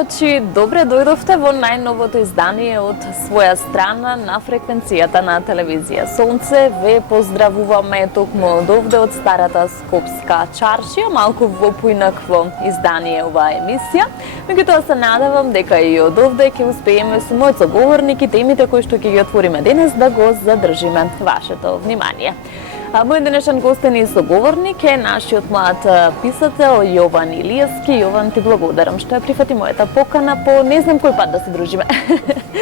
гледачи, добре дојдовте во најновото издание од своја страна на фреквенцијата на телевизија Сонце. Ве поздравуваме токму од овде од старата Скопска чаршија, малку во поинакво издание оваа емисија. Меѓутоа се надевам дека и од овде ќе успееме со мојот соговорник и темите кои што ќе ги отвориме денес да го задржиме вашето внимание. Мој денешен гостен и соговорник е нашиот млад писател Јован Илиевски. Јован, ти благодарам што ја прифати мојата покана по не знам кој пат да се дружиме.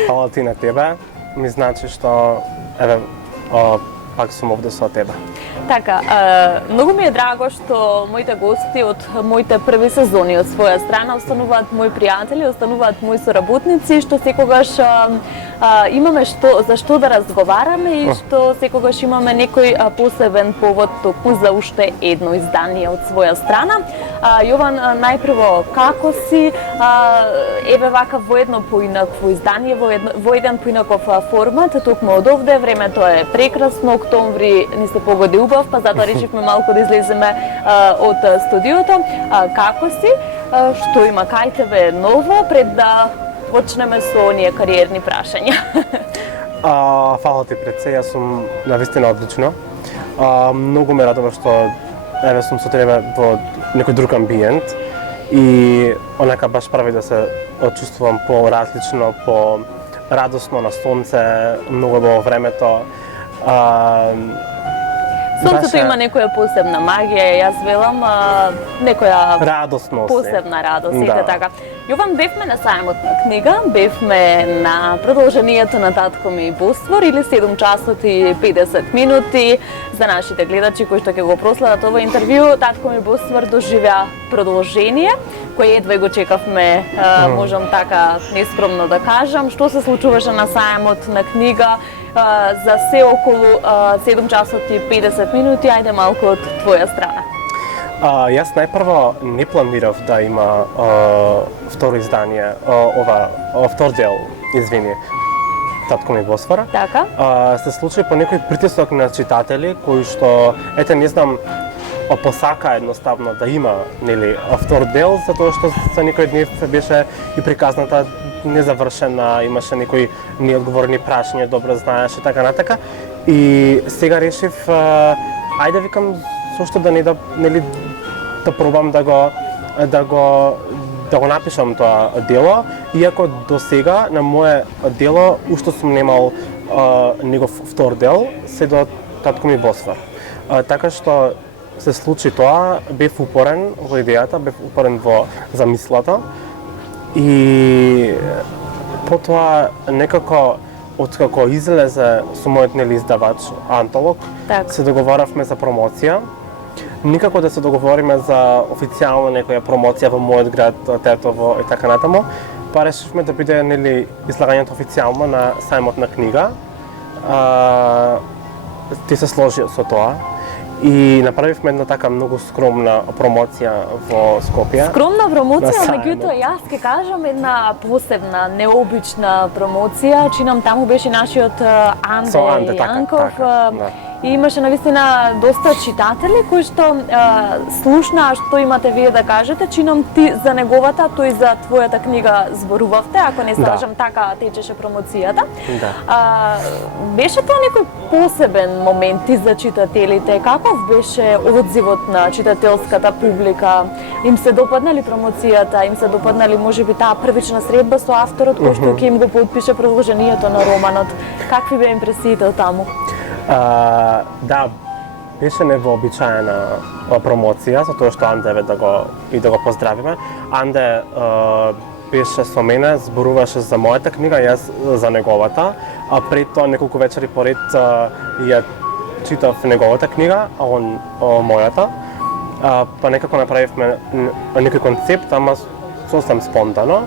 Фала ти на тебе. Ми значи што еве пак сум овде со тебе. Така, многу ми е драго што моите гости од моите први сезони од своја страна остануваат мои пријатели, остануваат мои соработници, што секогаш имаме за што да разговараме и што секогаш имаме некој посебен повод токму за уште едно издание од своја страна. Јован, најпрво, како си? Еве вака во едно поинакво издание, во еден поинаков формат, токму од овде, времето е прекрасно, октомври ни се погоди убав, па затоа решивме малку да излеземе од студиото. Како си? Што има кај тебе ново пред да почнеме со оние кариерни прашања? Фала ти пред се, јас сум навистина одлично. Многу ме радува што еве сум со тебе во некој друг амбиент и онака баш прави да се очувствувам по-различно, по-радосно на сонце, многу во времето. Сонцето има некоја посебна магија, јас велам, некоја радосност, посебна радост, да. Така. Јован, бевме на сајмот на книга, бевме на продолжението на Татко ми Боствор или 7 часот и 50 минути. За нашите гледачи кои што ќе го проследат ова интервју, Татко ми Боствор доживеа продолжение, кој едва го чекавме, можам така нескромно да кажам. Што се случуваше на сајмот на книга? За се околу 7 часот и 50 минути, ајде малку од твоја страна. Јас најпрво не планирав да има второ издание, втор дел, извини, Татко ми Босфора. Така. Се случи по некој притисок на читатели кои што, не знам, посака едноставно да има, нели, втор дел, затоа што за некој днев беше и приказната незавршена, имаше некои неодговорени прашања, добро знаеш и така натака. И сега решив, ајде викам, зошто да не да, нели, да пробам да го напишам тоа дело, иако до сега на моје дело уште сум немал негов втор дел, се до Татко ми Босфор. Така што се случи тоа, бев упорен во идејата, бев упорен во замислата и потоа некако откако излезе со мојот издавач Антолог, се договоравме за промоција. Никако да се договориме за официјална некоја промоција во мојот град, Тетово и така натаму, па решивме да биде излагањето официјално на сајмот на книга. Ти се сложи со тоа и направивме една така многу скромна промоција во Скопје. Скромна промоција, меѓутоа јас ќе кажам една посебна, необична промоција. Чинам таму беше нашиот Анде Јанков. И имаше навистина доста читатели кои што слушнаа што имате вие да кажете. Чинам ти за неговата, тој за твојата книга зборувавте, ако не се лажам, така течеше промоцијата. Беше тоа некој посебен момент за читателите? Каков беше одзивот на читателската публика? Им се допадна ли промоцијата? Им се допадна ли можеби таа првична средба со авторот кој што ќе им го подпише продолжението на романот? Какви беа импресиите од таму? Да, беше невообичаена промоција, затоа што Анде да го поздравиме. Анде беше со мене, зборуваше за мојата книга, јас за неговата, а пред тоа неколку вечери поред ја читав неговата книга, а он мојата. Па некако направивме некој концепт, ама сосем спонтано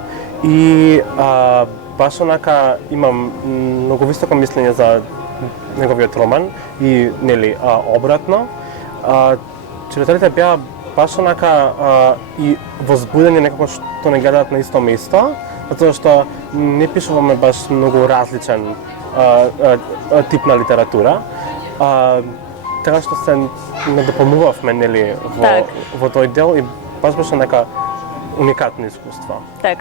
и баш онака имам многу високо мислење за неговиот роман и нели обратно. Читателите беа баш онака и возбудени некако што не гледаат на исто место, затоа што не пишуваме баш многу различен тип на литература. Така што се надополнувавме нели во тој дел и баш беше нека уникатно искуство. Так,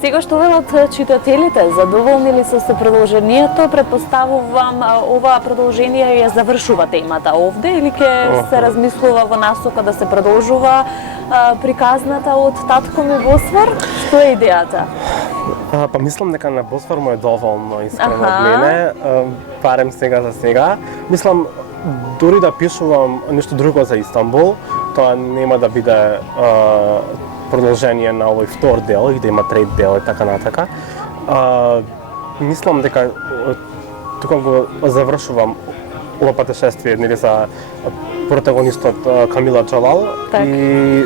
сега што велат читателите, задоволни ли се со продолжението? Предпоставувам ова продолжение ја завршува темата овде или ќе се размислува во насока да се продолжува приказната од Татко ми Босфор? Што е идејата? Па мислам дека на Босфор му е доволно искрено од мене, барем сега за сега. Мислам, дури да пишувам нешто друго за Истанбул, тоа нема да биде продолжение на овој втор дел и да има трет дел и така натака. Мислам дека тука го завршувам ова патешествие нели за протагонистот Камила Джалал и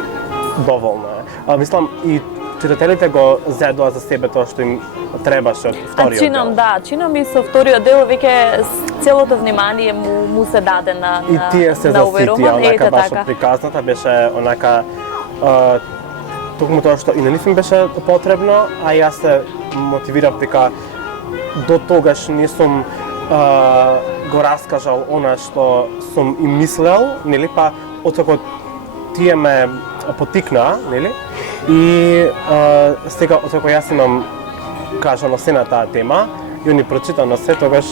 доволно е. Мислам и читателите го зедоа за себе тоа што им требаше од вториот дел. Чинам и со вториот дел веќе целото внимание му се даде на и тие се заситија, онака баш така. приказната беше онака токму тоа што и на нив им беше потребно, а јас се мотивирав дека до тогаш не сум го раскажал она што сум и мислел, нели, па откако тие ме потикнаа, нели, и сега откако јас имам кажано се на таа тема, и они прочитано се, тогаш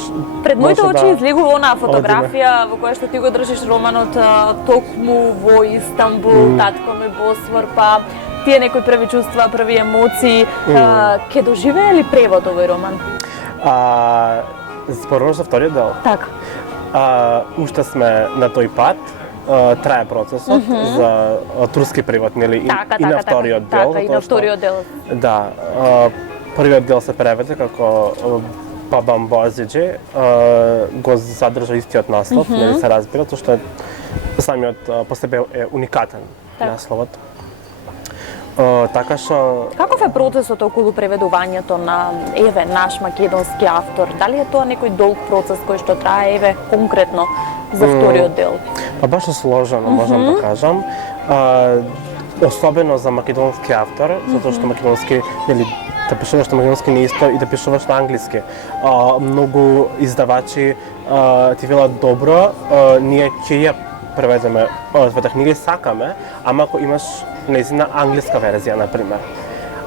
пред моите очи излегува онаа фотографија во која што ти го држиш романот токму во Истанбул, Татко ми Босфор, па тие некои први чувства, први емоции, ке доживее ли превод овој роман? Зборуваш за вториот дел? Така. Уште сме на тој пат, трае процесот за турски превод, нели, и на вториот дел. Така, и на вториот дел. Да, првиот дел се преведе како Бабам Боазиджи, го задржа истиот наслов, нели се разбира, тоа што самиот по себе е уникатен насловот. Така што... Каков е процесот околу преведувањето на еве наш македонски автор? Дали е тоа некој долг процес кој што трае еве конкретно за вториот дел? Па баш е сложено, можам да кажам. Особено за македонски автор, затоа што македонски, нели, да пишуваш на македонски не исто и да пишуваш на англиски. Многу издавачи ти велат добро, ние ќе ја преведеме оваа книга и сакаме, ама ако имаш нејзина англиска верзија, например.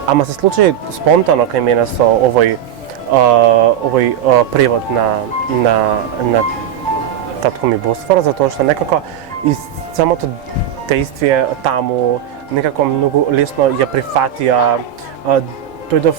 Ама се случи спонтано кај мене со овој превод на Татко ми Босфор, затоа што некако и самото действие таму некако многу лесно ја прифатија, дојдов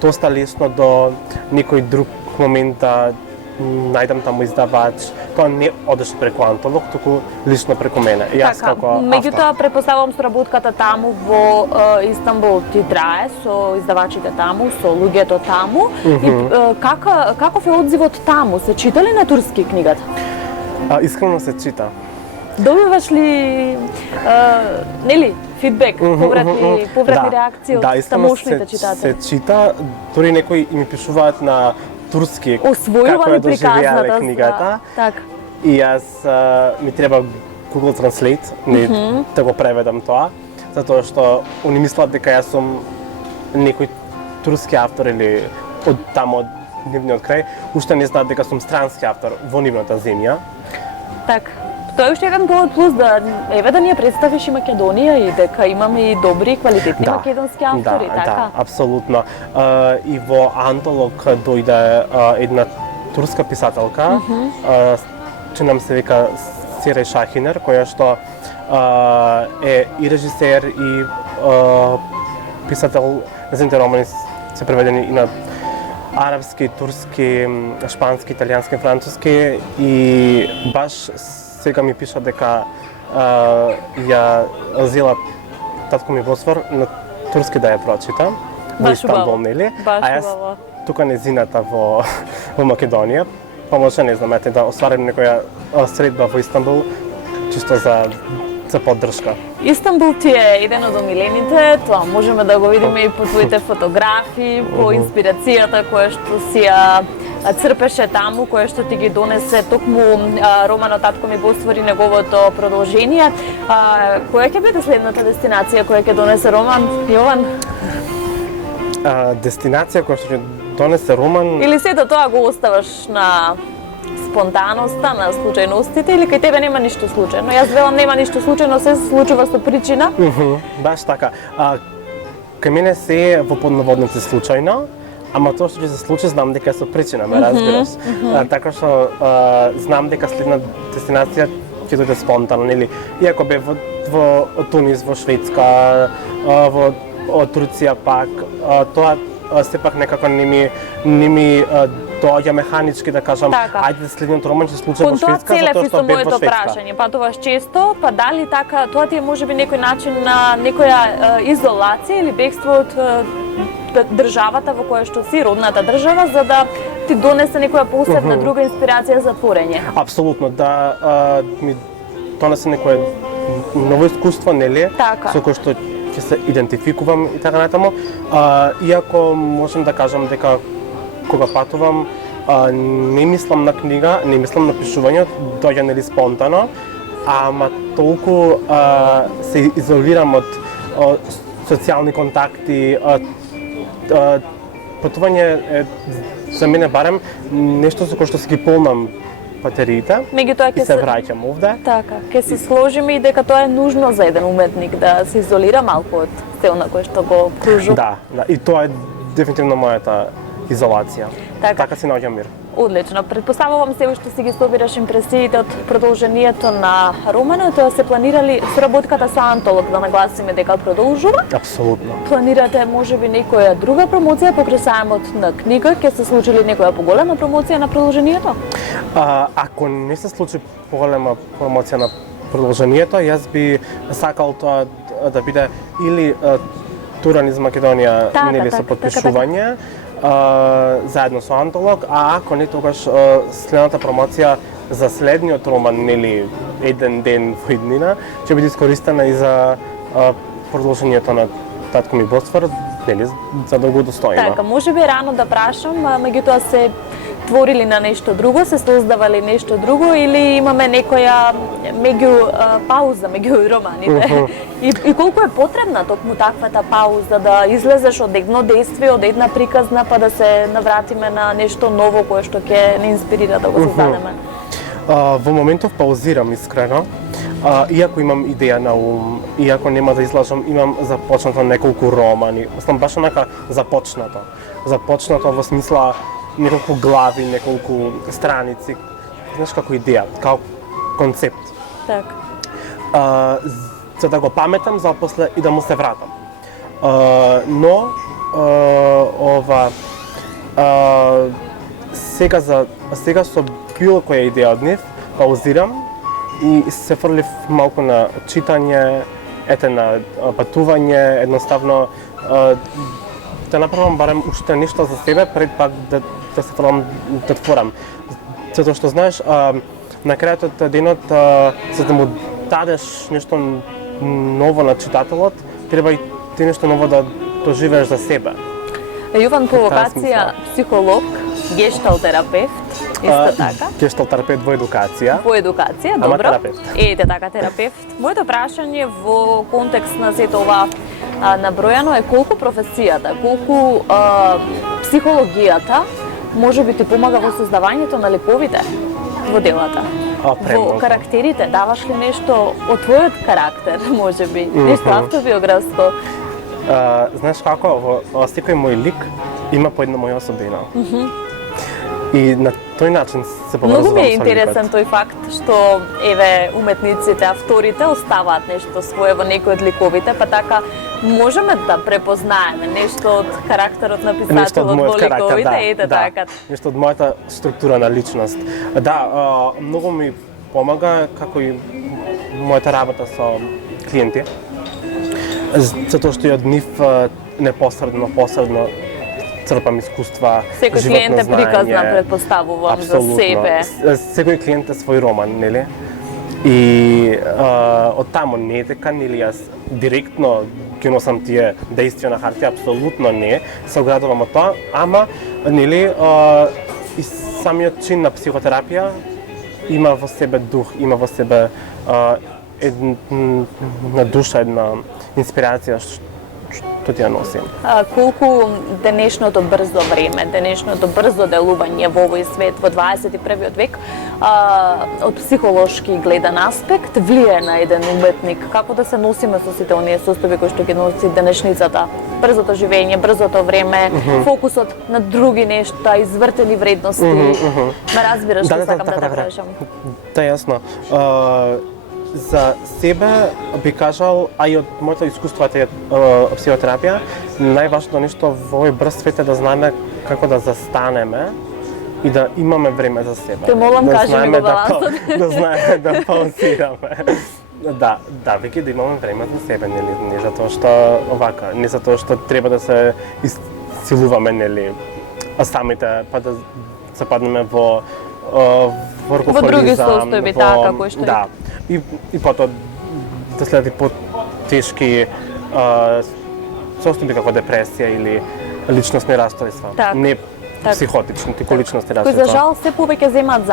доста лесно до некој друг момент да најдам таму издавач. Тоа не одеше преку антолог, туку лично преку мене. Јас како автор. Меѓутоа, претпоставувам соработката таму во Истанбул ти трае со издавачите таму, со луѓето таму. И каков е одзивот таму? Се чита ли на турски книгата? Искрено се чита. Добиваш ли нели фидбек, повратни реакции од тамошните читатели? Се чита, дури некои ми пишуваат на турски како е доживеале книгата. Така. И јас ми треба Google Translate, да го преведам тоа, затоа што они мислат дека јас сум некој турски автор или од тамо од нивниот крај, уште не знаат дека сум странски автор во нивната земја. Така. Тоа е уште еден повод плюс да еве да ни ја представиш и Македонија и дека имаме и добри и квалитетни македонски автори, така? Да, апсолутно. И во антолог дојде една турска писателка, чинам се вика Сере Шахинер, која што е и режисер и писател. Незините романи се преведени и на арапски, турски, шпански, италијански, француски и баш сега ми пиша дека ја зела Татко ми Босфор на турски да ја прочита во Истанбул, нели? А јас тука незината во Македонија, па може не знам, да остварим некоја средба во Истанбул, чисто за поддршка. Истанбул ти е еден од омилените, тоа можеме да го видиме и по твоите фотографии, по инспирацијата која што си ја црпеше таму, која што ти ги донесе токму романот Татко ми Босфор и неговото продолжение. Која ќе биде следната дестинација која ќе донесе роман, Јован? Дестинација која што ќе донесе роман... Или сето тоа го оставаш на спонтаноста, на случајностите, или кај тебе нема ништо случајно? Јас велам нема ништо случајно, се случува со причина. Баш така. Кај мене се е во поднаводници случајно, ама тоа што ќе се случи знам дека е со причина, ме разбираш. Така што знам дека следна дестинација ќе дојде спонтано, нели? Иако бе во Тунис, во Шведска, во Турција пак, тоа сепак некако не ми доаѓа механички да кажам, Така. ајде следниот роман ќе се случи во Кон тоа Шведска, целев затоа и што со бе во моето Шведска. прашање. Патуваш често, па дали така, тоа ти е можеби некој начин на некоја изолација или бегство од државата во која што си, родната држава, за да ти донесе некоја посебна друга инспирација за творење. Апсолутно, да ми донесе некое ново искуство, нели? Така. Со кој што ќе се идентификувам и така натаму. Иако можам да кажам дека кога патувам, не мислам на книга, не мислам на пишување, доаѓа нели спонтано, ама толку се изолирам од социјални контакти, патување е за мене барем нешто со кое што си ги полнам батериите Меѓутоа и ќе се враќам овде. Така, ќе се сложиме и дека тоа е нужно за еден уметник да се изолира малку од сел на кој што го кружува. Да, и тоа е дефинитивно мојата изолација. Така. Така си наоѓам мир. Одлично. Предпоставувам се уште си ги собираш импресиите од продолжението на романот, тоа се планирали соработката со антолог, да нагласиме дека продолжува. Апсолутно. Планирате можеби некоја друга промоција покрај сајмот на книга, ќе се случи ли некоја поголема промоција на продолжението? Ако не се случи поголема промоција на продолжението, јас би сакал тоа да биде или туран из Македонија, нели со подпишување, заедно со антолог, а ако не тогаш следната промоција за следниот роман, нели еден ден во иднина, ќе биде искористена и за продолжението на Татко ми Босфор, нели за да го удостоиме. Така, можеби е рано да прашам, меѓутоа се творили на нешто друго, се создавали нешто друго или имаме некоја пауза меѓу романите? И колку е потребна токму таквата пауза да излезеш од едно действие, од една приказна, па да се навратиме на нешто ново кое што ќе не инспирира да го создадеме? Во моментов паузирам искрено, иако имам идеја на ум, иако нема да излажам, имам започнато неколку романи, мислам баш онака започнато во смисла неколку глави, неколку страници, знаеш како идеја, како концепт. Така. За да го паметам, за после и да му се вратам. Но сега со било која идеја од нив, паузирам и се фрлив малку на читање, на патување, едноставно да направам барем уште нешто за себе пред пак да се фрлам да творам. Затоа што знаеш, на крајот од денот за да му дадеш нешто ново на читателот, треба и ти нешто ново да доживееш за себе. Јован по вокација психолог, гешталтерапевт, исто така. Гешталтерапевт во едукација. Во едукација, ама добро. терапевт. Ете така, терапевт. Моето прашање во контекст на сето ова набројано е колку професијата, колку психологијата може би ти помага во создавањето на ликовите во делата? Во карактерите, даваш ли нешто од твојот карактер, може би? Нешто автобиографско? Знаеш како, во секој мој лик има по една моја особина. И на тој начин се поврзувам со ликот. Многу ми е интересен тој факт што еве уметниците, авторите оставаат нешто свое во некој од ликовите, па така можеме да препознаеме нешто од карактерот на писателот во ликовите, ете така. Нешто од мојата структура на личност. Да, многу ми помага како и мојата работа со клиенти. Затоа што и од нив непосредно, посредно црпам искуства, секој клиент е приказна, предпоставувам, за себе. Секој клиент е свој роман, нели? И од таму не е дека, нели, јас директно ќе носам тие действија на хартија, апсолутно не, се оградувам од тоа, ама, нели, и самиот чин на психотерапија има во себе дух, има во себе една душа, една инспирација ти ја носим. Колку денешното брзо време, денешното брзо делување во овој свет во 21 век од психолошки гледан аспект влијае на еден уметник? Како да се носиме со сите оние состојби кои што ги носи денешницата? Брзото живење, брзото време, фокусот на други нешта, извртени вредности. Ме разбираш што сакам да кажам? Да, јасно. За себе би кажал, а и од моето искуство од психотерапија, најважното нешто во овој брз свет е да знаеме како да застанеме и да имаме време за себе. Те молам, кажи ми го балансот. Да знаеме да паузираме. Да, веќе да имаме време за себе, нели, не затоа што овака, не затоа што треба да се исцелуваме, нели, самите, па да западнеме во други состојби, така, кои што да. И потоа да следи потешки состојби како депресија или личностни расстройства. Не психотични, туку личностни расстройства. Кои за жал се повеќе земаат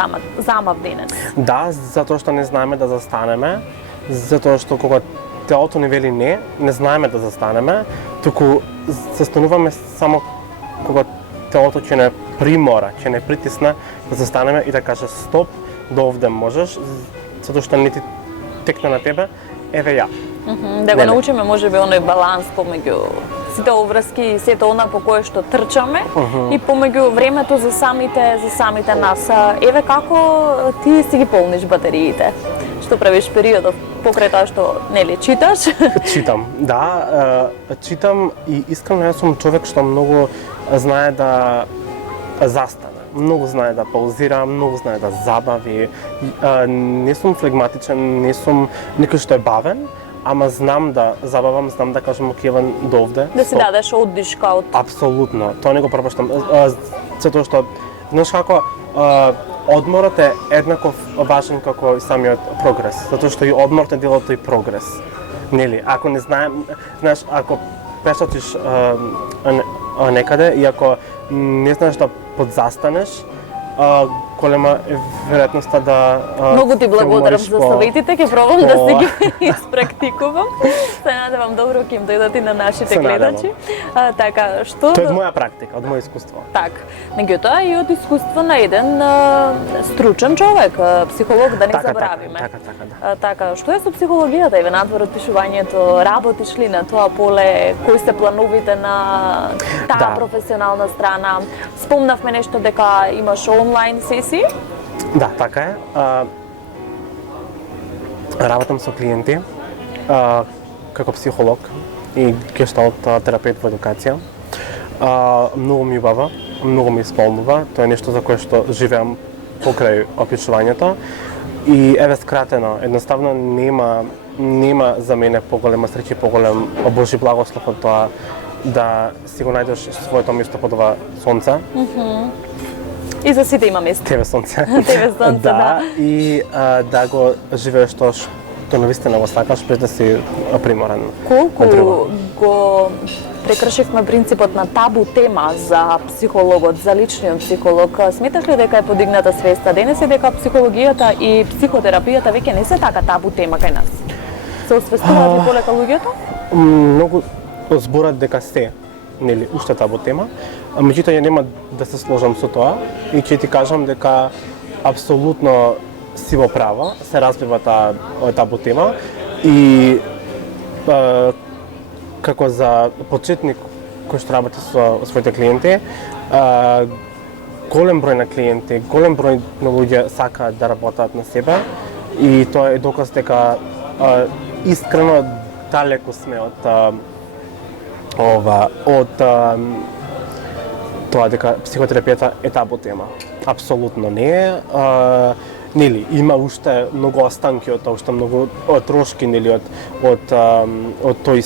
замав денес. Да, затоа што не знаеме да застанеме, затоа што кога телото ни вели не знаеме да застанеме, туку застануваме само кога телото ќе не примора, ќе не притисне да застанеме и да каже стоп, до овде можеш, затоа што не ти текна на тебе, еве ја. Да го научиме можеби оној баланс помеѓу сите обврски и сето она по кое што трчаме и помеѓу времето за самите нас. Еве како ти си ги полниш батериите? Што правиш периодов покрај тоа што нели читаш? Читам, да, читам и искрено јас сум човек што многу знае да застане. Многу знае да паузира, многу знае да забави. Не сум флегматичен, не сум некој што е бавен, ама знам да забавам, знам да кажам океван до овде. Да си дадеш оддишка од... Апсолутно, тоа не го пропуштам. Затоа што, знаеш како, одморот е еднаков важен како и самиот прогрес. Затоа што и одморот е дел од тој прогрес. Нели, ако не знаеш, ако пешачиш некаде и ако не знаеш да подзастанеш, голема е веројатноста да Многу ти благодарам за советите, ќе пробам да си ги испрактикувам. Се надевам добро ќе им дојдат и на нашите гледачи. Така, што тоа е од моја практика, од моје искуство. Так, меѓутоа и од искуство на еден стручен човек, психолог, да не заборавиме. Така. Така, што е со психологијата, еве надвор од пишувањето, работиш ли на тоа поле, кои се плановите на таа професионална страна? Спомнавме нешто дека имаш онлайн сесии? Да, така е. Работам со клиенти како психолог и гешталт терапевт во едукација. Многу ми убава, многу ми исполнува. Тоа е нешто за кое што живеам покрај опишувањето. И еве скратено, едноставно нема за мене поголема среќа и поголем Божи благослов од тоа да си го најдеш своето место под ова сонце. И за сите има место. Тебе сонце. Тебе сонце, да. И да го живееш тоа што навистина го сакаш без да си приморен. Колку го прекршивме принципот на табу тема за психологот, за личниот психолог. Сметаш ли дека е подигната свеста денес и дека психологијата и психотерапијата веќе не се така табу тема кај нас? Се освестуваат ли полека луѓето? Многу зборат дека се, нели, уште табу тема, меѓутоа ја нема да се сложам со тоа и ќе ти кажам дека апсолутно си во право, се развива таа табу тема и како за почетник кој што работи со своите клиенти, голем број на клиенти, голем број на луѓе сакаат да работат на себе и тоа е доказ дека искрено далеку сме од тоа дека психотерапијата е табу тема. Апсолутно не е. Нели, има уште многу останки од тоа, уште многу трошки, нели, од тој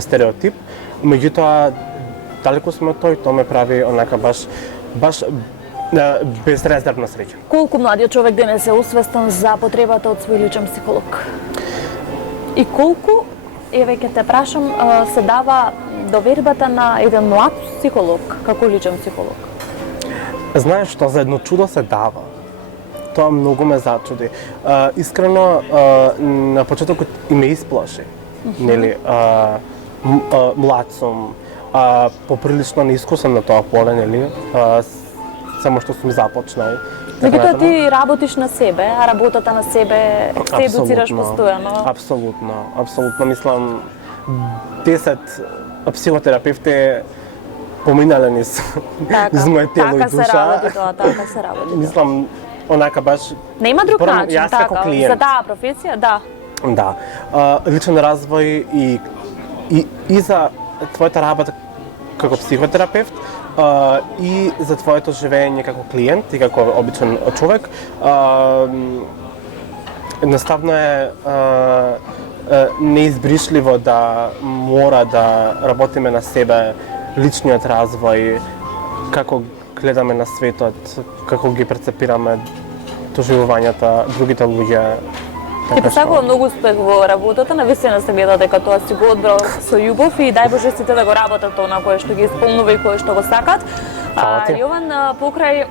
стереотип. Меѓутоа, далеку сме од тоа ме прави онака баш безрезервна среќа. Колку младиот човек денес е освестен за потребата од свој личен психолог? И колку, еве ќе те прашам, се дава довербата на еден млад психолог како личен психолог? Знаеш што, за едно чудо се дава. Тоа многу ме зачуди. Искрено, на почетокот и ме исплаши. Нели, млад сум, поприлично неискусен на тоа поле, нели? Само што сум започнал. Меѓутоа ти работиш на себе, а работата на себе се едуцираш постојано. Апсолутно, мислам 10 психотерапевти поминале низ моје тело и душа. Така се работи. Мислам, онака баш... Нема друг начин, јас како клиент. За таа професија, да. Да. Личен развој и за твојата работа како психотерапевт, и за твоето живење како клиент и како обичен човек, едноставно е неизбришливо да мора да работиме на себе, личниот развој, како гледаме на светот, како ги прецепираме доживувањата, другите луѓе. Ти посакувам многу успех во работата, навистина се гледа дека тоа си го одбрал со љубов и дај Боже сите да го работат она кое што ги исполнува и кое што го сакат. Јован, покрај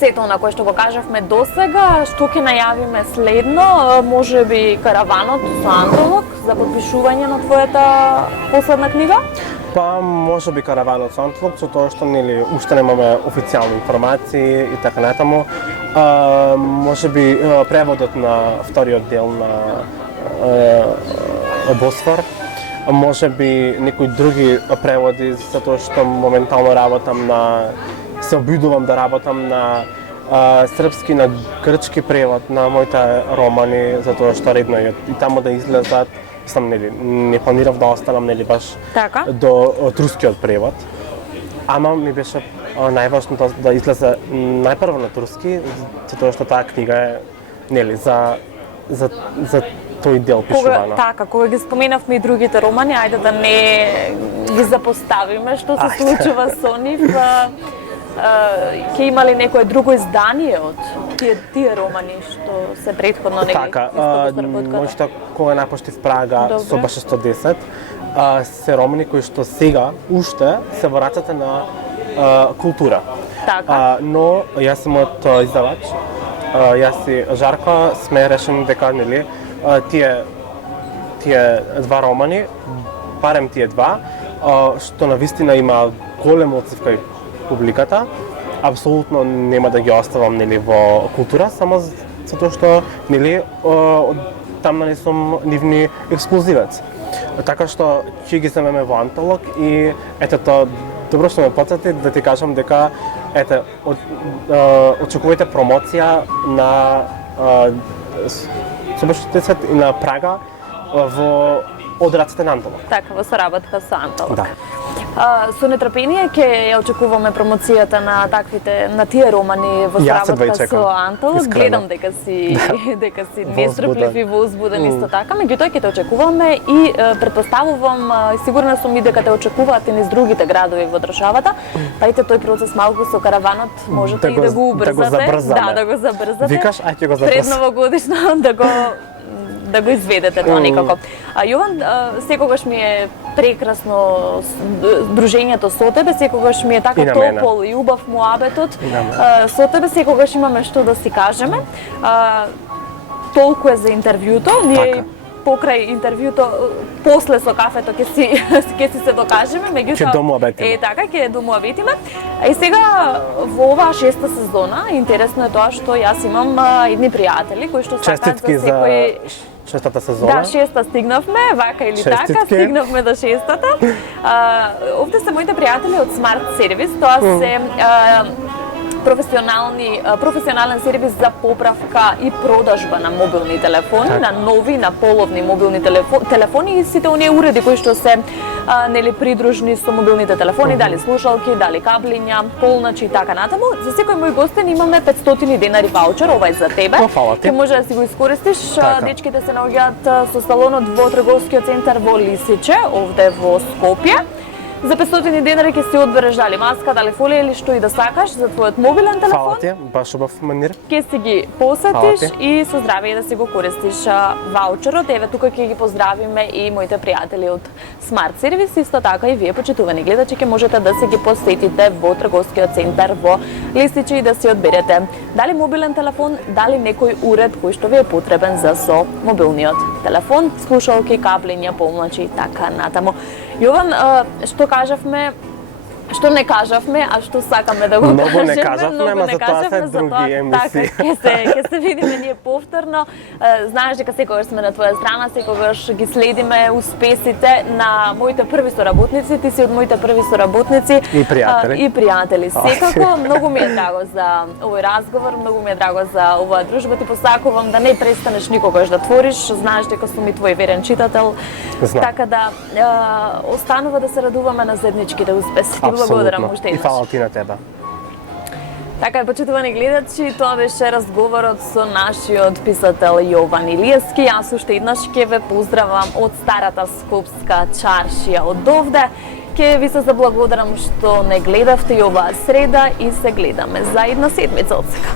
сето на кое што го кажавме досега, што ќе најавиме следно, можеби караванот со антолог за подпишување на твојата последна книга? Па, можеби караванот со антолог, со тоа што нели уште немаме официјални информации и така натаму. Можеби преводот на вториот дел на Босфор, можеби некои други преводи, затоа што моментално работам се обидувам да работам на српски, на грчки превод на моите романи, затоа што редно е и таму да излезат. Сам не планирав да останам баш до турскиот превод. Ама ми беше најважно да излезе најпрво на турски, затоа што таа книга е за тој дел пишувана. Кога ги споменавме и другите романи, ајде да не ги запоставиме што се случува со нив. Ќе има ли некое друго издание од тие романи што се претходно Така, мојата Кога напуштив Прага со баш 110, се романи кои што сега уште се во рацете на култура. Така. Но јас сум од издавач, јас и Жарко сме решени дека нели тие два романи, барем тие два, што навистина има голем отсев кај публиката, апсолутно нема да ги оставам во култура, само затоа што таму сум нивни ексклузивец. Така што ќе ги земеме во антолог и ето тоа добро што ме потсети да ти кажам дека очекувајте промоција на Собоштецот и на Прага од рацете на антолог. Така, во соработка со антолог. Да. Со нетрпение ќе ја очекуваме промоцијата на тие романи во соработка со антолог. Гледам дека си нестрплив и возбуден исто така, меѓутоа ќе те очекуваме и претпоставувам, сигурна сум и дека те очекуваат и низ другите градови во државата, па ете тој процес малку со караванот можете и да го убрзате. Да го забрзате. Викаш, ај ќе го забрзам. Предновогодишно да го изведете тоа некако. Јован, секогаш ми е прекрасно дружењето со тебе, секогаш ми е така топол и убав муабетот. Со тебе секогаш имаме што да си кажеме. Толку е за интервјуто, ние покрај интервјуто, после со кафето ќе си се докажеме, меѓутоа ќе домуабетиме. Така ќе домуабетиме. И сега во оваа 6-та сезона интересно е тоа што јас имам едни пријатели кои што сакаат за секој 6-та сезона. Да, 6-та стигнавме, вака или така, стигнавме до 6-та. Овде се моите пријатели од Smart Service, тоа се професионален сервис за поправка и продажба на мобилни телефони, на нови, на половни мобилни телефони и сите оние уреди кои што се придружни со мобилните телефони, дали слушалки, дали каблиња, полначи и така натаму. За секој мој гостин имаме 500 денари ваучер, ова е за тебе. Ќе може да си го искористиш. Дечките се наоѓаат со салонот во трговскиот центар во Лисиче, овде во Скопје. За 500 денари ќе си одбереш дали маска, дали фолија или што и да сакаш за твојот мобилен телефон. Фала ти, баш убав манир. Ќе си ги посетиш и со здравие да си го користиш ваучерот. Еве тука ќе ги поздравиме и моите пријатели од Smart Service, исто така и вие почитувани гледачи ќе можете да се ги посетите во трговскиот центар во Листичи и да си одберете дали мобилен телефон, дали некој уред кој што ви е потребен за со мобилниот телефон, слушалки, каблиња, помлачи и така натаму. Јован, што кажавме, што не кажавме, а што сакаме да го Многу кажеме. не кажавме, ама за тоа се други емисии. Така, ќе се видиме ние повторно. Знаеш дека секогаш сме на твоја страна, секогаш ги следиме успесите на моите први соработници, ти си од моите први соработници И пријатели. И пријатели. Секако, многу ми е драго за овој разговор, многу ми е драго за оваа дружба. Ти посакувам да не престанеш никогаш да твориш. Знаеш дека сум и твој верен читател. Знам. Така да останува да се радуваме на заедничките успеси. Благодарам уште И еднаш. фала ти на тебе. Така е, почитувани гледачи, тоа беше разговорот со нашиот писател Јован Илиевски. Јас уште еднаш ќе ве поздравам од старата Скопска чаршија од овде. Ќе ви се заблагодарам што не гледавте и оваа среда и се гледаме за една седмица од сега.